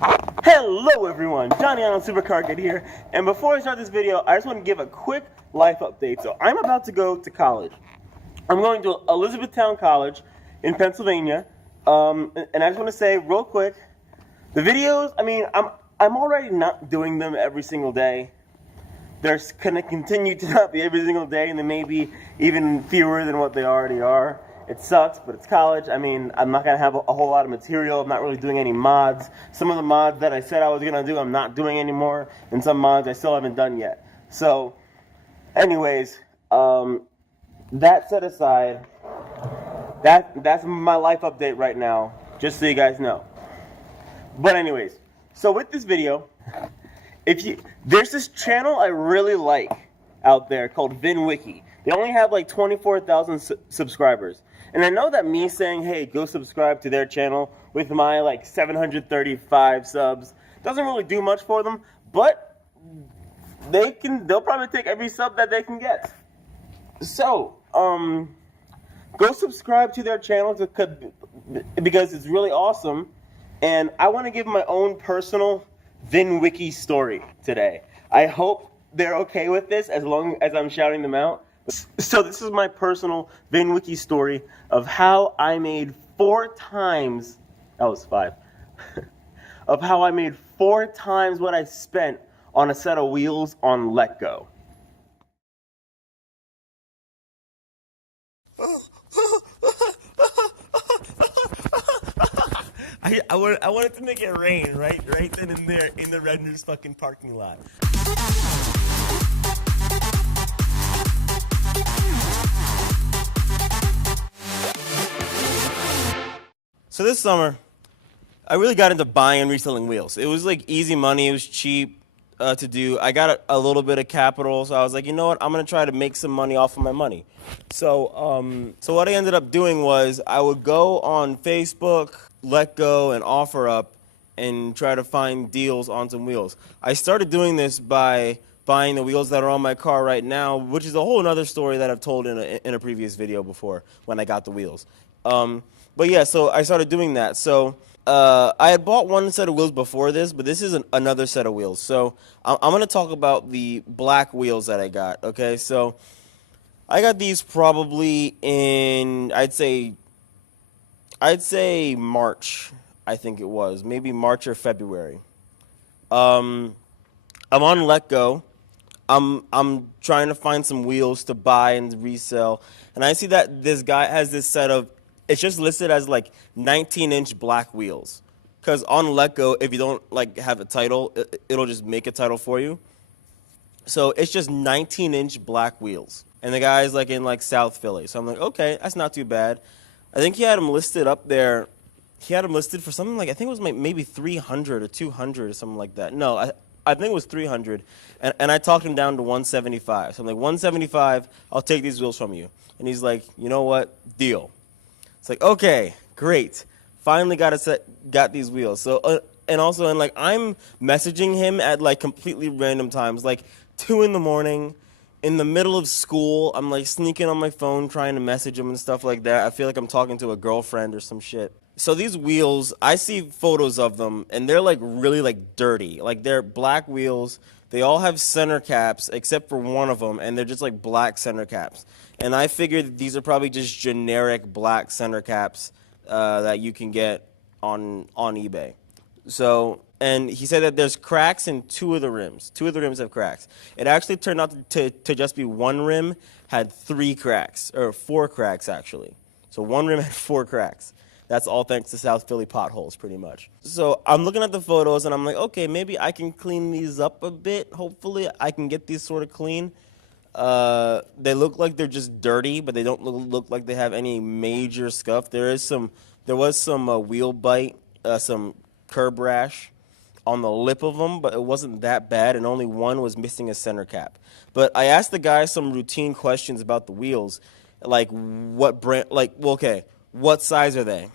Hello everyone, Johnny on Supercar Kid here, and before I start this video, I just want to give a quick life update. So I'm about to go to college. I'm going to Elizabethtown College in Pennsylvania, and I just want to say real quick, the videos, I'm already not doing them every single day. They're going to continue to not be every single day, and they may be even fewer than what they already are. It sucks, but it's college. I'm not going to have a whole lot of material. I'm not really doing any mods. Some of the mods that I said I was going to do, I'm not doing anymore. And some mods I still haven't done yet. So, anyways, that set aside, that's my life update right now, just so you guys know. But anyways, so with this video, there's this channel I really like out there called VinWiki. They only have like 24,000 subscribers. And I know that me saying, hey, go subscribe to their channel with my like 735 subs doesn't really do much for them, but they'll probably take every sub that they can get. So, go subscribe to their channel because it's really awesome. And I want to give my own personal VinWiki story today. I hope they're okay with this as long as I'm shouting them out. So this is my personal VinWiki story of how I made 4 times, that was 5, of how I made 4 times what I spent on a set of wheels on Let Go. I wanted to make it rain right then and there in the Redner's fucking parking lot. So this summer, I really got into buying and reselling wheels. It was like easy money. It was cheap to do. I got a little bit of capital, so I was like, you know what? I'm gonna try to make some money off of my money. So what I ended up doing was I would go on Facebook, Let Go, and OfferUp, and try to find deals on some wheels. I started doing this by buying the wheels that are on my car right now, which is a whole other story that I've told in a previous video before when I got the wheels. But yeah, so I started doing that. So I had bought one set of wheels before this, but this is another set of wheels. So I'm going to talk about the black wheels that I got, okay? So I got these probably in, I'd say March, I think it was. Maybe March or February. I'm on Let Go. I'm trying to find some wheels to buy and resell. And I see that this guy has this set of, it's just listed as like 19-inch black wheels. Because on Let Go, if you don't like have a title, it'll just make a title for you. So it's just 19-inch black wheels. And the guy's like in like South Philly. So I'm like, okay, that's not too bad. I think he had them listed up there. He had them listed for something like, I think it was maybe 300 or 200 or something like that. No, I think it was 300. And I talked him down to 175. So I'm like, 175, I'll take these wheels from you. And he's like, you know what? Deal. It's like, okay, great. Finally got these wheels. So, and like, I'm messaging him at like completely random times, like 2 in the morning, in the middle of school. I'm like sneaking on my phone trying to message him and stuff like that. I feel like I'm talking to a girlfriend or some shit. So these wheels, I see photos of them, and they're like really like dirty. Like they're black wheels. They all have center caps except for one of them, and they're just like black center caps. And I figured these are probably just generic black center caps that you can get on eBay. So, and he said that there's cracks in 2 of the rims. 2 of the rims have cracks. It actually turned out to just be one rim had 3 cracks, or 4 cracks actually. So one rim had 4 cracks. That's all thanks to South Philly potholes, pretty much. So I'm looking at the photos, and I'm like, okay, maybe I can clean these up a bit. Hopefully I can get these sort of clean. They look like they're just dirty, but they don't look like they have any major scuff. There was some wheel bite, some curb rash on the lip of them, but it wasn't that bad, and only one was missing a center cap. But I asked the guy some routine questions about the wheels, like what brand, like, well, okay, what size are they?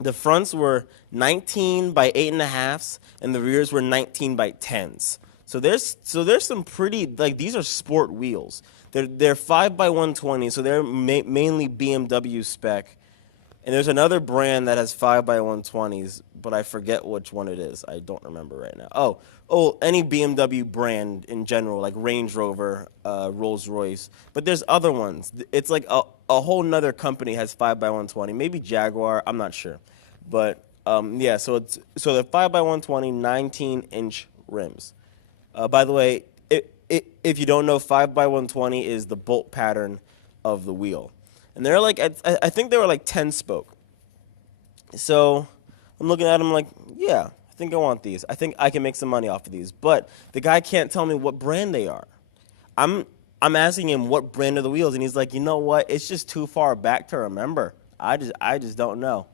The fronts were 19 by 8.5s, and the rears were 19 by 10s. So there's some pretty, like, these are sport wheels. They're 5 by 120, so they're mainly BMW spec. And there's another brand that has 5x120s, but I forget which one it is. I don't remember right now. Any BMW brand in general, like Range Rover, Rolls Royce. But there's other ones. It's like a whole nother company has 5x120. Maybe Jaguar. I'm not sure. But yeah, so the 5x120 19-inch rims. By the way, if you don't know, 5x120 is the bolt pattern of the wheel. And they're like, I think they were like 10 spoke. So I'm looking at them like, yeah, I think I want these. I think I can make some money off of these. But the guy can't tell me what brand they are. I'm asking him what brand are the wheels, and he's like, you know what? It's just too far back to remember. I just don't know.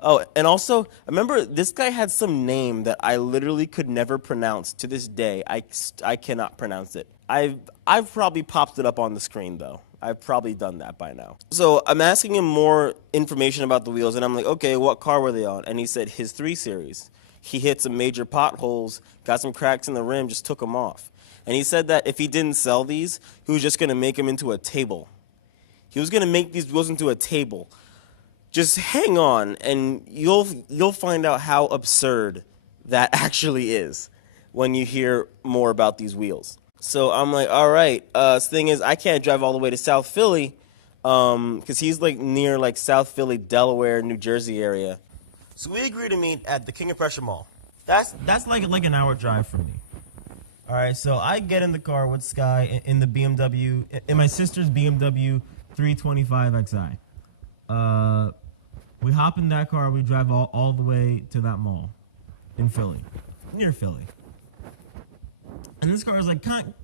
Oh, and also, I remember this guy had some name that I literally could never pronounce to this day. I cannot pronounce it. I've probably popped it up on the screen, though. I've probably done that by now. So I'm asking him more information about the wheels, and I'm like, okay, what car were they on? And he said his 3 Series. He hit some major potholes, got some cracks in the rim, just took them off. And he said that if he didn't sell these, he was just going to make them into a table. He was going to make these wheels into a table. Just hang on, and you'll find out how absurd that actually is when you hear more about these wheels. So I'm like, all right. The thing is, I can't drive all the way to South Philly, because he's like near like South Philly, Delaware, New Jersey area. So we agreed to meet at the King of Prussia Mall. That's like an hour drive from me. All right, so I get in the car with Sky in the BMW, in my sister's BMW 325xi. We hop in that car, we drive all the way to that mall in Philly, near Philly. And this car is like kind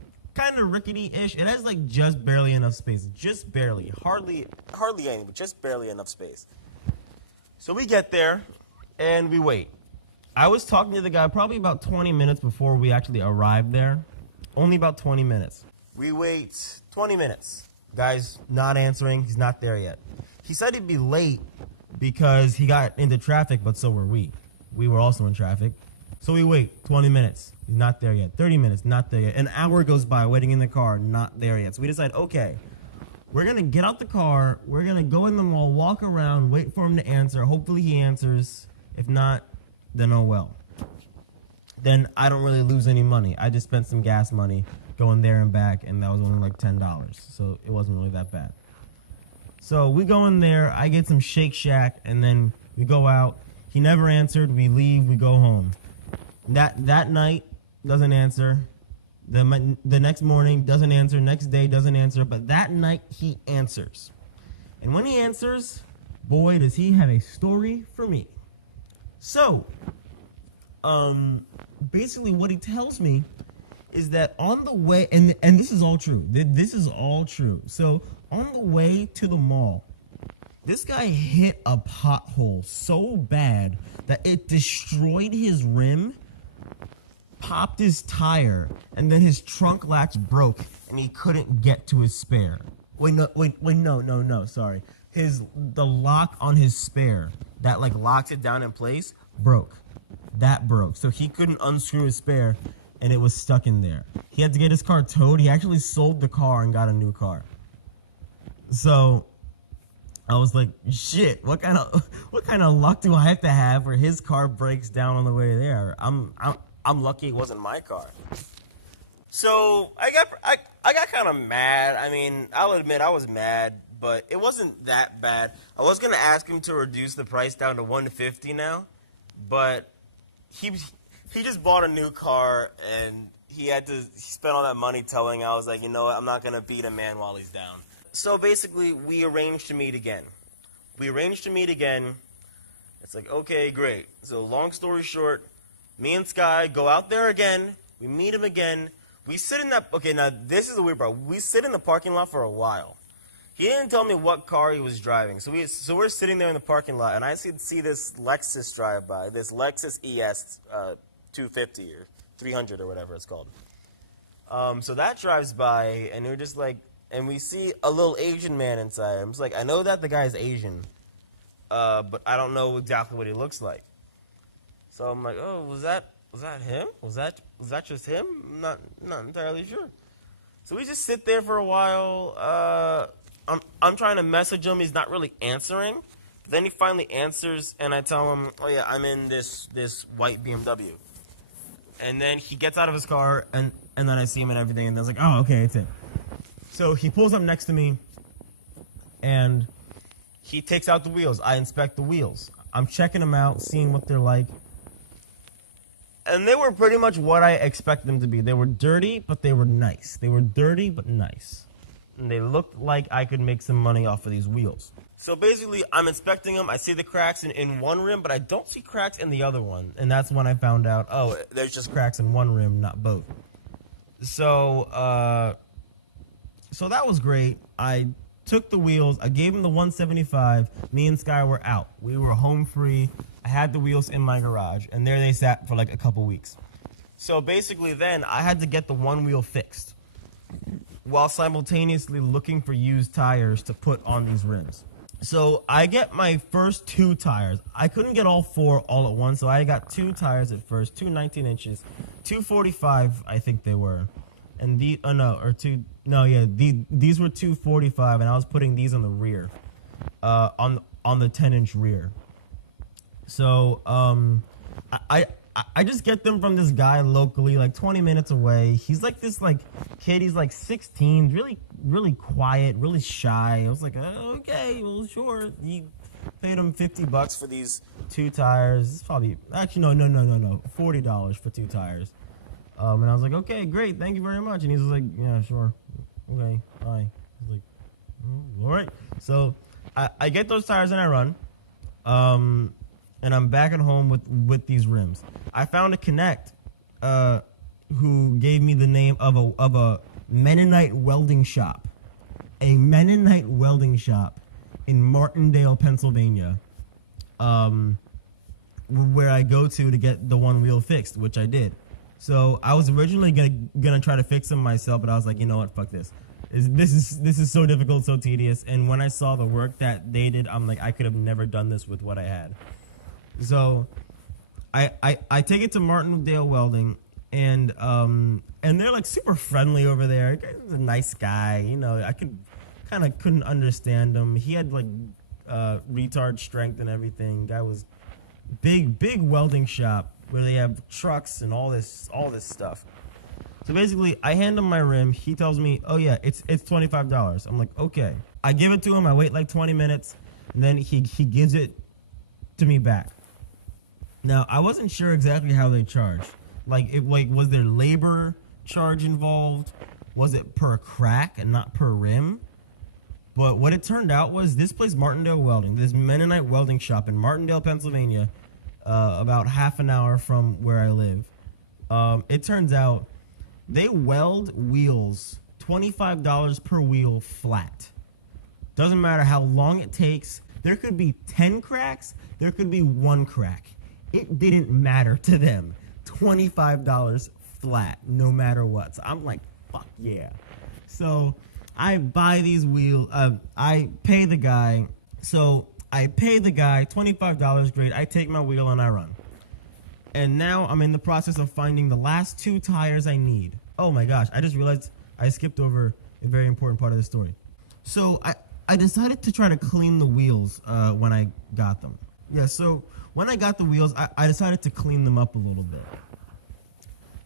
of rickety-ish. It has like just barely enough space. Just barely. Hardly any, but just barely enough space. So we get there, and we wait. I was talking to the guy probably about 20 minutes before we actually arrived there. Only about 20 minutes. We wait 20 minutes. Guy's not answering. He's not there yet. He said he'd be late because he got into traffic, but so were we. We were also in traffic. So we wait 20 minutes. He's not there yet. 30 minutes, not there yet. An hour goes by waiting in the car, not there yet. So we decide, okay, we're going to get out the car. We're going to go in the mall, walk around, wait for him to answer. Hopefully he answers. If not, then oh well. Then I don't really lose any money. I just spent some gas money going there and back, and that was only like $10. So it wasn't really that bad. So we go in there, I get some Shake Shack, and then we go out. He never answered. We leave. We go home. That night, doesn't answer. The next morning, doesn't answer. Next day, doesn't answer. But that night, he answers. And when he answers, boy, does he have a story for me. So, basically what he tells me is that on the way, and this is all true. This is all true. So, on the way to the mall, this guy hit a pothole so bad that it destroyed his rim, popped his tire, and then his trunk latch broke, and he couldn't get to his spare. No, sorry. The lock on his spare that like locks it down in place broke. That broke. So he couldn't unscrew his spare, and it was stuck in there. He had to get his car towed. He actually sold the car and got a new car. So I was like, shit, what kind of luck do I have to have where his car breaks down on the way there? I'm lucky it wasn't my car. So I got kind of mad. I mean, I'll admit I was mad, but it wasn't that bad. I was gonna ask him to reduce the price down to $150 now, but he just bought a new car and he spent all that money towing. I was like, you know what? I'm not gonna beat a man while he's down. So basically, we arranged to meet again. It's like, okay, great. So long story short, me and Sky go out there again. We meet him again. We sit in that... Okay, now this is the weird part. We sit in the parking lot for a while. He didn't tell me what car he was driving. So we're sitting there in the parking lot, and I see this Lexus drive by, this Lexus ES 250 or 300 or whatever it's called. So that drives by, and we're just like... And we see a little Asian man inside. I'm just like, I know that the guy's Asian, but I don't know exactly what he looks like. So I'm like, oh, was that him? Was that just him? I'm not entirely sure. So we just sit there for a while. I'm trying to message him. He's not really answering. Then he finally answers, and I tell him, "Oh yeah, I'm in this white BMW." And then he gets out of his car, and then I see him and everything, and I was like, "Oh, okay, it's it." So he pulls up next to me, and he takes out the wheels. I inspect the wheels. I'm checking them out, seeing what they're like. And they were pretty much what I expect them to be. They were dirty, but they were nice. They were dirty, but nice. And they looked like I could make some money off of these wheels. So basically, I'm inspecting them. I see the cracks in one rim, but I don't see cracks in the other one. And that's when I found out, oh, there's just cracks in one rim, not both. So, so that was great. I took the wheels. I gave him the 175. Me and Sky were out. We were home free. I had the wheels in my garage, and there they sat for like a couple weeks. So basically then, I had to get the one wheel fixed while simultaneously looking for used tires to put on these rims. So I get my first 2 tires. I couldn't get all 4 all at once, so I got 2 tires at first, 2 19 inches, 245 I think they were. And these were 245, and I was putting these on the rear, on the 10-inch rear. So I just get them from this guy locally, like 20 minutes away. He's like this kid. He's like 16, really quiet, really shy. I was like, okay, well, sure. He paid him $50 for these 2 tires. It's probably actually no, $40 for 2 tires. And I was like, okay, great, thank you very much. And he was like, yeah, sure, okay, bye. I was like, all right. So I get those tires and I run. And I'm back at home with these rims. I found a connect who gave me the name of a Mennonite welding shop. A Mennonite welding shop in Martindale, Pennsylvania, where I go to get the one wheel fixed, which I did. So I was originally gonna try to fix them myself, but I was like, you know what, fuck this. This is so difficult, so tedious. And when I saw the work that they did, I'm like, I could have never done this with what I had. So I take it to Martindale Welding, and they're like super friendly over there. He's a nice guy, you know. I couldn't understand him. He had like retard strength and everything. Guy was big welding shop where they have trucks and all this stuff. So basically, I hand him my rim. He tells me, "Oh yeah, it's $25." I'm like, okay. I give it to him. I wait like 20 minutes, and then he gives it to me back. Now, I wasn't sure exactly how they charged. Was there labor charge involved? Was it per crack and not per rim? But what it turned out was this place, Martindale Welding, this Mennonite welding shop in Martindale, Pennsylvania, about half an hour from where I live. It turns out they weld wheels $25 per wheel flat. Doesn't matter how long it takes. There could be 10 cracks. There could be 1 crack. It didn't matter to them. $25 flat, no matter what. So I'm like, fuck yeah. So I buy these wheels. I pay the guy. So I pay the guy $25, great. I take my wheel and I run. And now I'm in the process of finding the last 2 tires I need. Oh my gosh, I just realized I skipped over a very important part of the story. So I decided to try to clean the wheels when I got them. Yeah, so when I got the wheels, I decided to clean them up a little bit.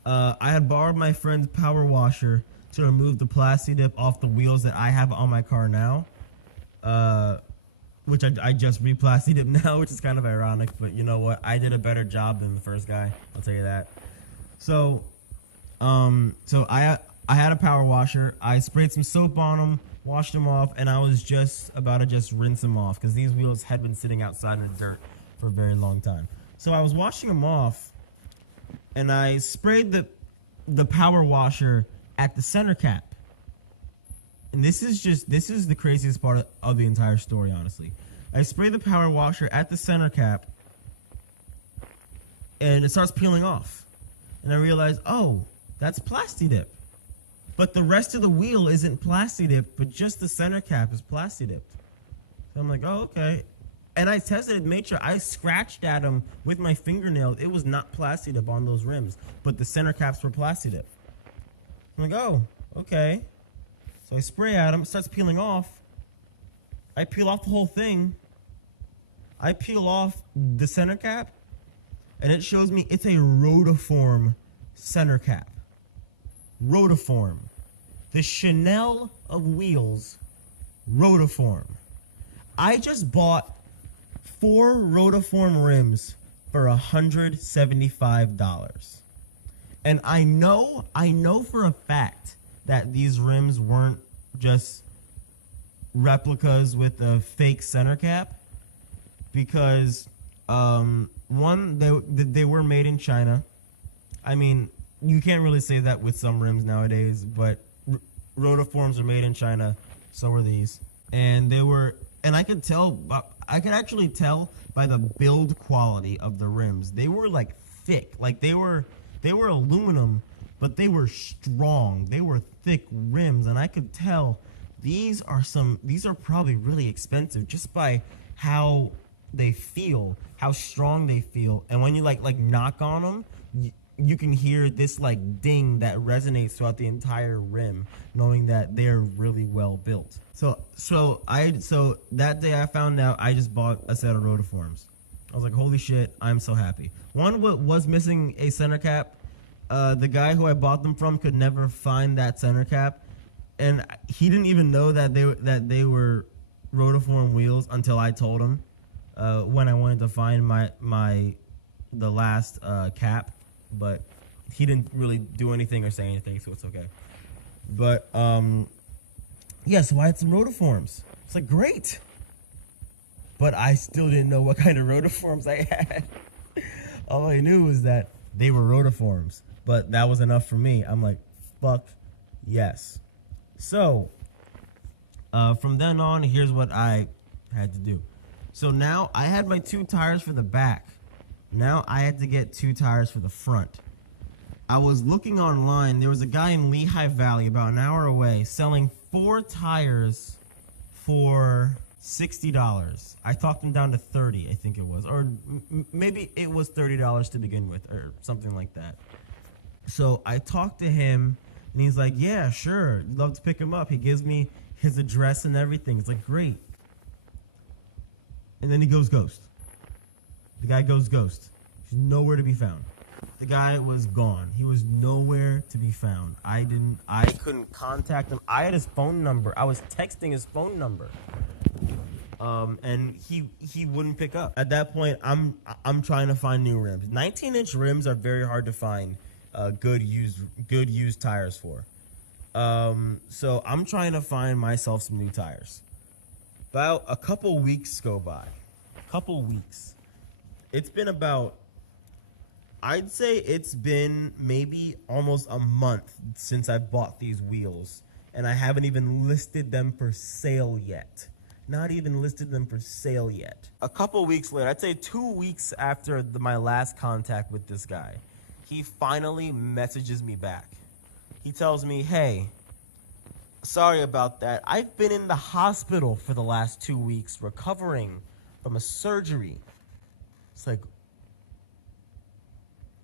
I had borrowed my friend's power washer to remove the plasti dip off the wheels that I have on my car now, which I just re-plasti dip now, which is kind of ironic, but you know what? I did a better job than the first guy, I'll tell you that. So I had a power washer. I sprayed some soap on them, washed them off, and I was just about to just rinse them off because these wheels had been sitting outside in the dirt for a very long time. So I was washing them off, and I sprayed the power washer at the center cap. And this is the craziest part of the entire story, honestly. I sprayed the power washer at the center cap, and it starts peeling off. And I realized, oh, that's plasti dip. But the rest of the wheel isn't plasti dipped, but just the center cap is plasti dipped. So I'm like, oh, okay. And I tested it, made sure I scratched at them with my fingernail. It was not plasti dip on those rims, but the center caps were plasti dip. I'm like, oh, okay. So I spray at them, it starts peeling off. I peel off the whole thing, I peel off the center cap, and it shows me it's a rotiform center cap. Rotiform. The Chanel of wheels, rotiform. I just bought 4 rotiform rims for $175. And I know for a fact that these rims weren't just replicas with a fake center cap, because one, they were made in China. I mean, you can't really say that with some rims nowadays, but rotiforms are made in China, so were these. And I could actually tell by the build quality of the rims. They were like thick, like they were aluminum, but they were strong. They were thick rims, and I could tell these are probably really expensive just by how they feel, how strong they feel. And when you like knock on them, you can hear this like ding that resonates throughout the entire rim, knowing that they're really well built. So that day I found out I just bought a set of rotiforms. I was like, holy shit, I'm so happy. One was missing a center cap. The guy who I bought them from could never find that center cap, and he didn't even know that they were rotiform wheels until I told him when I wanted to find the last cap. But he didn't really do anything or say anything, so it's okay. But yeah, so I had some rotiforms. It's like, great. But I still didn't know what kind of rotiforms I had. All I knew was that they were rotiforms. But that was enough for me. I'm like, fuck yes. So from then on, here's what I had to do. So now I had my 2 tires for the back. Now I had to get 2 tires for the front. I was looking online. There was a guy in Lehigh Valley, about an hour away, selling 4 tires for $60. I talked him down to $30, I think it was. Or maybe it was $30 to begin with, or something like that. So I talked to him, and he's like, yeah, sure, I'd love to pick him up. He gives me his address and everything. It's like, great. And then he goes ghost. The guy goes ghost. He's nowhere to be found. The guy was gone. He was nowhere to be found. I couldn't contact him. I had his phone number. I was texting his phone number. And he wouldn't pick up. At that point, I'm trying to find new rims. 19-inch rims are very hard to find good used tires for. So I'm trying to find myself some new tires. About a couple weeks go by. It's been about, I'd say it's been maybe almost a month since I bought these wheels, and I haven't even listed them for sale yet. Not even listed them for sale yet. A couple weeks later, I'd say 2 weeks after my last contact with this guy, he finally messages me back. He tells me, hey, sorry about that. I've been in the hospital for the last 2 weeks recovering from a surgery. It's like,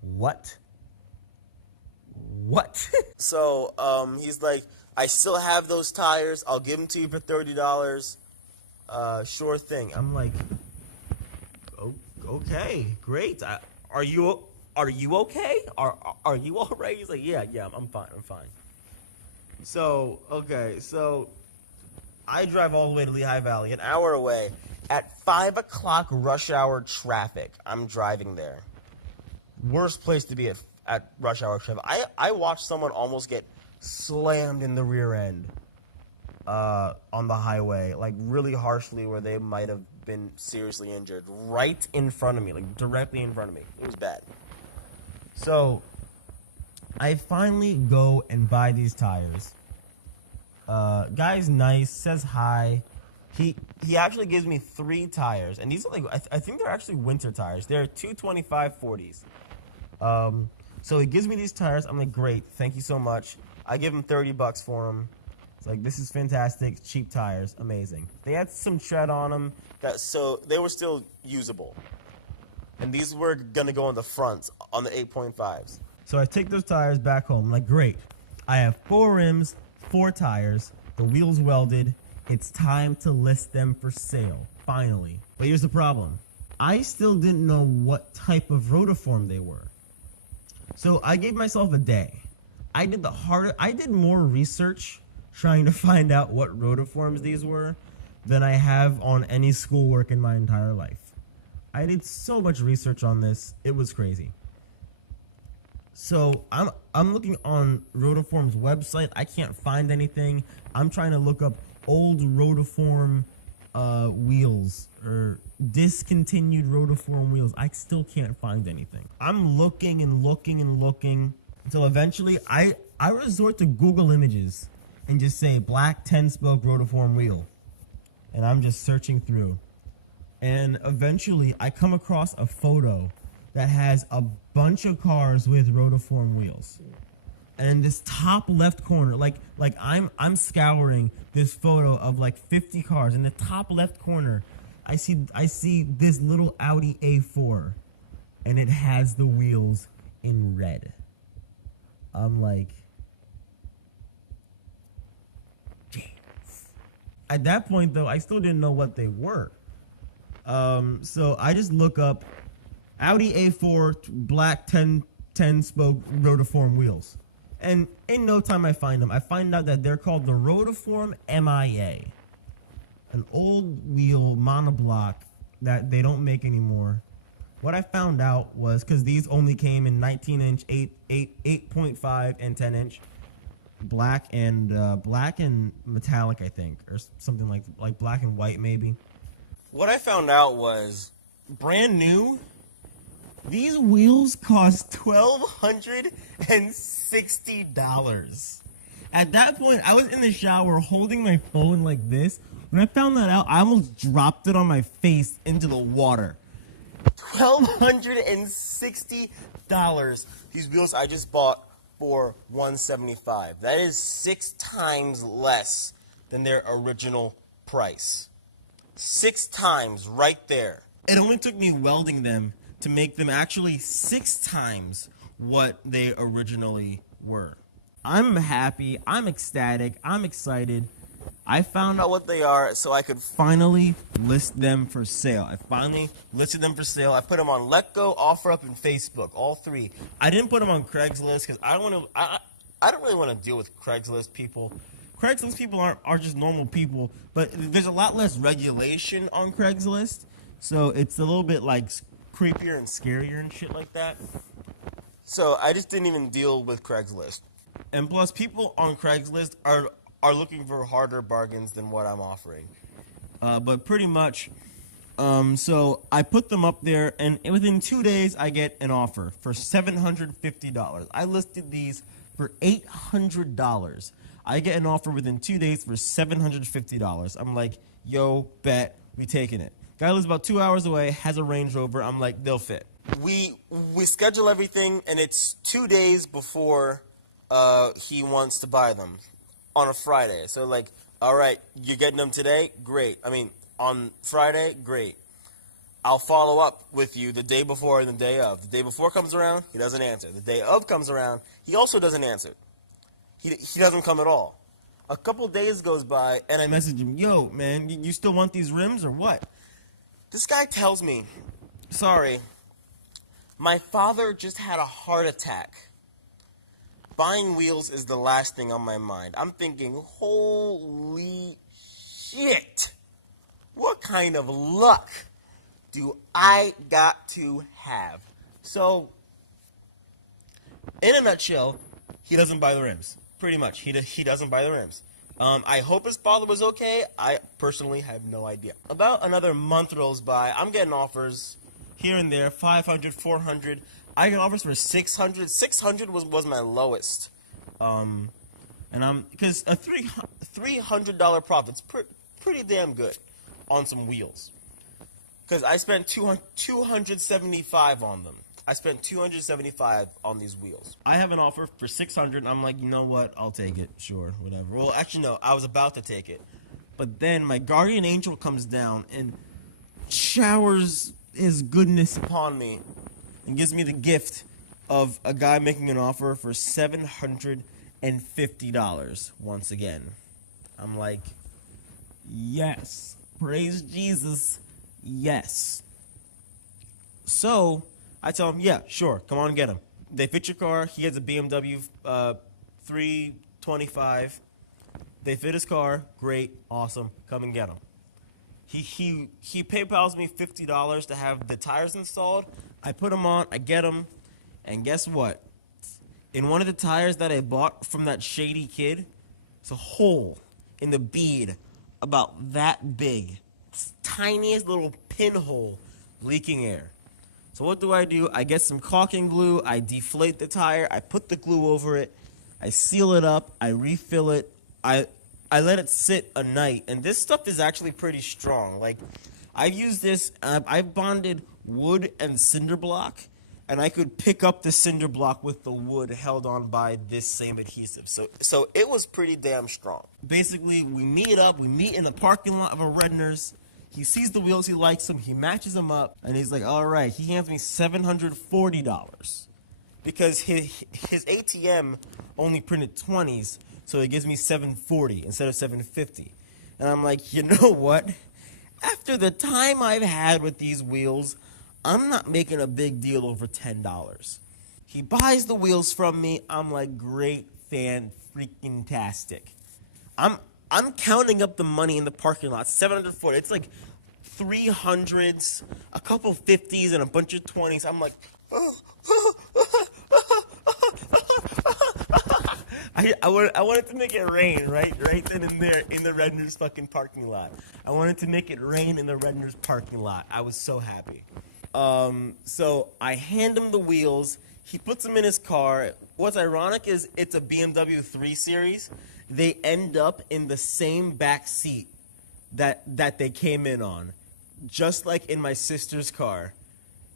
what? So he's like, I still have those tires. I'll give them to you for $30. Sure thing. I'm like, okay, great. Are you okay? Are you all right? He's like, yeah, I'm fine. So I drive all the way to Lehigh Valley, an hour away. At 5 o'clock rush hour traffic, I'm driving there. Worst place to be at rush hour traffic. I watched someone almost get slammed in the rear end on the highway, like really harshly, where they might have been seriously injured right in front of me, like directly in front of me. It was bad. So I finally go and buy these tires. Guy's nice, says hi. He actually gives me 3 tires, and these are like, I think they're actually winter tires. They're 225 40s. So he gives me these tires. I'm like, great, thank you so much. I give him $30 for them. It's like, this is fantastic, cheap tires, amazing. They had some tread on them, so they were still usable. And these were gonna go on the fronts, on the 8.5s. So I take those tires back home. I'm like, great. I have 4 rims, 4 tires, the wheels welded. It's time to list them for sale, finally. But here's the problem. I still didn't know what type of rotiform they were. So I gave myself a day. I did more research trying to find out what rotiforms these were than I have on any schoolwork in my entire life. I did so much research on this, it was crazy. So I'm looking on Rotiform's website. I can't find anything. I'm trying to look up old Rotiform wheels or discontinued Rotiform wheels. I still can't find anything. I'm looking and looking and looking until eventually I resort to Google Images and just say black 10-spoke Rotiform wheel. And I'm just searching through. And eventually I come across a photo that has a bunch of cars with rotiform wheels. And in this top left corner, like I'm scouring this photo of like 50 cars. In the top left corner, I see this little Audi A4, and it has the wheels in red. I'm like, yes. At that point though, I still didn't know what they were. So I just look up Audi A4 black 10-spoke rotiform wheels. And in no time I find them. I find out that they're called the Rotiform MIA. An old wheel monoblock that they don't make anymore. What I found out was, because these only came in 19-inch, 8.5, and 10-inch. Black and metallic, I think. Or something like black and white, maybe. What I found out was, brand new, these wheels cost $1,260. At that point, I was in the shower holding my phone like this. When I found that out, I almost dropped it on my face into the water. $1,260. These wheels I just bought for $175. That is 6 times less than their original price. 6 times right there. It only took me welding them to make them actually 6 times what they originally were. I'm happy, I'm ecstatic, I'm excited. I found out what they are so I could finally list them for sale. I finally listed them for sale. I put them on LetGo, OfferUp, and Facebook, all 3. I didn't put them on Craigslist because I don't really want to deal with Craigslist people. Craigslist people are just normal people, but there's a lot less regulation on Craigslist, so it's a little bit like creepier and scarier and shit like that. So I just didn't even deal with Craigslist. And plus, people on Craigslist are looking for harder bargains than what I'm offering. But pretty much, so I put them up there, and within 2 days, I get an offer for $750. I listed these for $800. I get an offer within 2 days for $750. I'm like, yo, bet, we taking it. Guy lives about 2 hours away, has a Range Rover. I'm like, they'll fit. We schedule everything, and it's 2 days before he wants to buy them on a Friday. So like, all right, you're getting them today? Great. I mean, on Friday? Great. I'll follow up with you the day before and the day of. The day before comes around, he doesn't answer. The day of comes around, he also doesn't answer. He doesn't come at all. A couple days goes by, and I message him, yo, man, you still want these rims or what? This guy tells me, sorry, my father just had a heart attack. Buying wheels is the last thing on my mind. I'm thinking, holy shit. What kind of luck do I got to have? So, in a nutshell, he doesn't buy the rims. Pretty much. He doesn't buy the rims. I hope his father was okay. I personally have no idea. About another month rolls by. I'm getting offers here and there, 500, 400. I get offers for 600. 600 was my lowest. And because a $300 profit's pretty damn good on some wheels. Because I spent $275 on them. I spent $275 on these wheels. I have an offer for $600, and I'm like, you know what? I'll take it. Sure, whatever. Well, actually, no. I was about to take it. But then my guardian angel comes down and showers his goodness upon me and gives me the gift of a guy making an offer for $750 once again. I'm like, yes. Praise Jesus. Yes. So I tell him, yeah, sure, come on and get him. They fit your car. He has a BMW 325. They fit his car. Great, awesome. Come and get him. He PayPal's me $50 to have the tires installed. I put them on. I get them, and guess what? In one of the tires that I bought from that shady kid, it's a hole in the bead about that big. It's tiniest little pinhole leaking air. So what do? I get some caulking glue, I deflate the tire, I put the glue over it, I seal it up, I refill it, I let it sit a night, and this stuff is actually pretty strong. Like, I've used this, I've bonded wood and cinder block, and I could pick up the cinder block with the wood held on by this same adhesive. So it was pretty damn strong. Basically, we meet in the parking lot of a Redner's. He sees the wheels, he likes them, he matches them up, and he's like, all right, he hands me $740 because his ATM only printed 20s, so it gives me $740 instead of $750. And I'm like, you know what? After the time I've had with these wheels, I'm not making a big deal over $10. He buys the wheels from me. I'm like, great, fan-freaking-tastic. I'm counting up the money in the parking lot. $740. It's like 300s, a couple 50s, and a bunch of 20s. I'm like, I wanted to make it rain right then and there in the Redner's fucking parking lot. I wanted to make it rain in the Redner's parking lot. I was so happy. So I hand him the wheels. He puts them in his car. What's ironic is it's a BMW 3 Series. They end up in the same back seat that they came in on. Just like in my sister's car.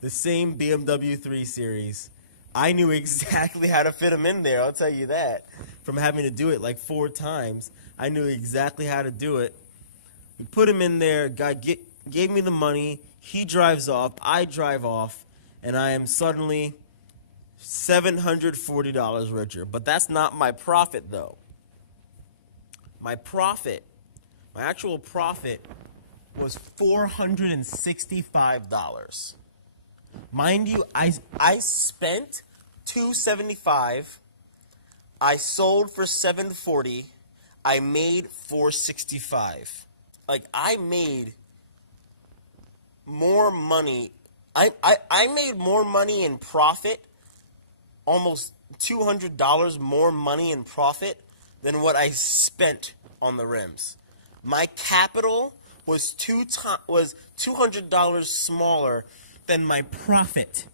The same BMW 3 Series. I knew exactly how to fit them in there, I'll tell you that. From having to do it like 4 times, I knew exactly how to do it. We put him in there, guy gave me the money, he drives off, I drive off, and I am suddenly $740 richer. But that's not my profit, though. My actual profit was $465. Mind you, I spent $275. I sold for $740. I made $465. Like, I made more money. I made more money in profit, almost $200 more money in profit than what I spent on the rims. My capital was $200 smaller than my profit,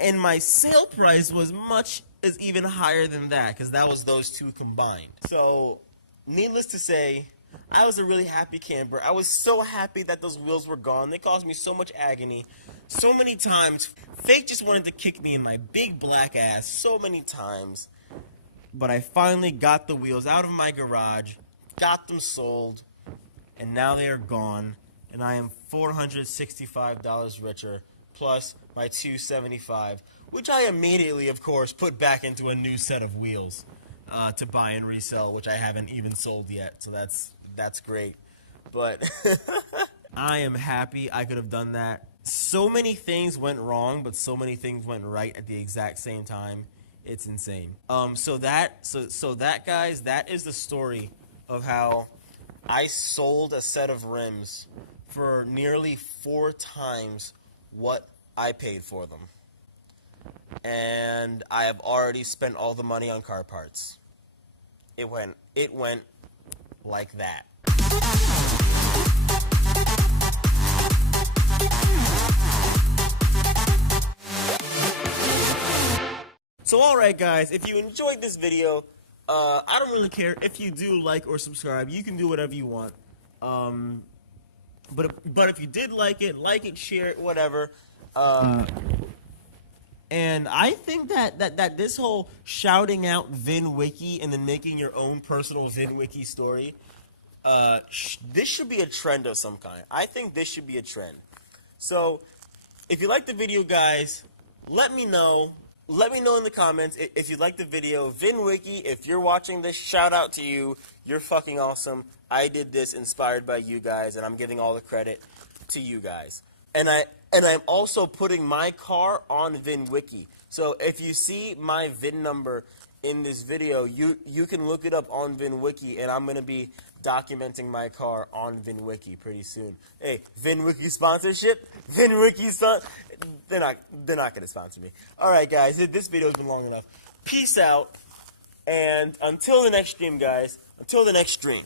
and my sale price was even higher than that because that was those two combined. So, needless to say, I was a really happy camper. I was so happy that those wheels were gone. They caused me so much agony. So many times, Fake just wanted to kick me in my big black ass so many times. But I finally got the wheels out of my garage, got them sold, and now they are gone. And I am $465 richer, plus my $275, which I immediately, of course, put back into a new set of wheels to buy and resell, which I haven't even sold yet. So that's great. But I am happy I could have done that. So many things went wrong, but so many things went right at the exact same time. It's insane. So that guys, that is the story of how I sold a set of rims for nearly 4 times what I paid for them. And I have already spent all the money on car parts. It went like that. So alright guys, if you enjoyed this video, I don't really care if you do like or subscribe. You can do whatever you want. But if you did like it, share it, whatever. And I think that this whole shouting out VinWiki and then making your own personal VinWiki story, this should be a trend of some kind. I think this should be a trend. So, if you like the video, guys, let me know. Let me know in the comments if you like the video. VinWiki, if you're watching this, shout out to you. You're fucking awesome. I did this inspired by you guys, and I'm giving all the credit to you guys. And And I'm also putting my car on VinWiki. So if you see my VIN number in this video, you can look it up on VinWiki, and I'm going to be documenting my car on VinWiki pretty soon. Hey, VinWiki sponsorship? VinWiki they're not going to sponsor me. All right, guys, this video's been long enough. Peace out, and until the next stream, guys. Until the next stream.